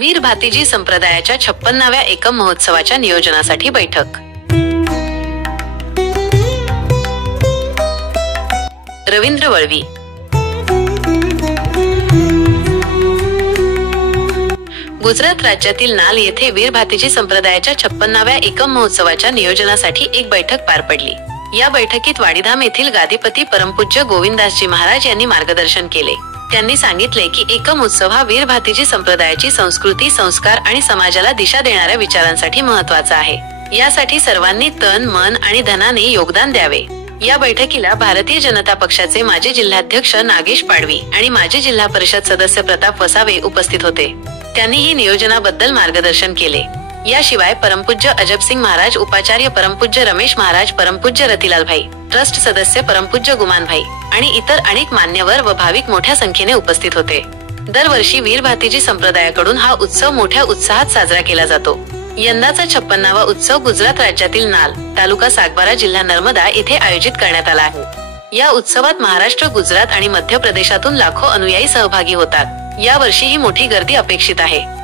वीर भातीजी संप्रदायाच्या 56व्या एकम महोत्सवाच्या नियोजनासाठी बैठक। रवींद्र वळवी। गुजरात राज्यातील नाल येथे वीर भातीजी संप्रदायाच्या 56व्या एकम महोत्सवाच्या नियोजनासाठी एक बैठक पार पडली। या बैठकीत वाडीधाम येथील गादीपती परमपूज्य गोविंदासजी महाराज यांनी मार्गदर्शन केले। त्यांनी सांगितले की एकम उत्सव हा वीर भातीजी संप्रदायाची संस्कृती, संस्कार आणि समाजाला दिशा देणाऱ्या विचारांसाठी महत्त्वाचा आहे। यासाठी सर्वांनी तन, मन आणि धनाने योगदान द्यावे। या बैठकीला भारतीय जनता पक्षाचे माजी जिल्हाध्यक्ष नागेश पाडवी आणि माजी जिल्हा परिषद सदस्य प्रताप वसावे उपस्थित होते। त्यांनी ही नियोजनाबद्दल मार्गदर्शन केले। याशिवाय परमपूज्य अजबसिंग महाराज, उपाचार्य परमपूज्य रमेश महाराज, परमपूज्य रतिलाल भाई, ट्रस्ट सदस्य परमपूज्य गुमान भाई आणि इतर अनेक मान्यवर व भाविक मोठ्या संख्येने उपस्थित होते। दरवर्षी वीर भातीजी संप्रदायाकडून हा उत्सव मोठ्या उत्साहात साजरा केला जातो। यंदाचा 56वा उत्सव गुजरात राज्यातील नाल, तालुका सागबारा, जिल्हा नर्मदा येथे आयोजित करण्यात आला आहे। या उत्सवात महाराष्ट्र, गुजरात आणि मध्य प्रदेशातून लाखो अनुयायी सहभागी होतात। या वर्षी ही मोठी गर्दी अपेक्षित आहे।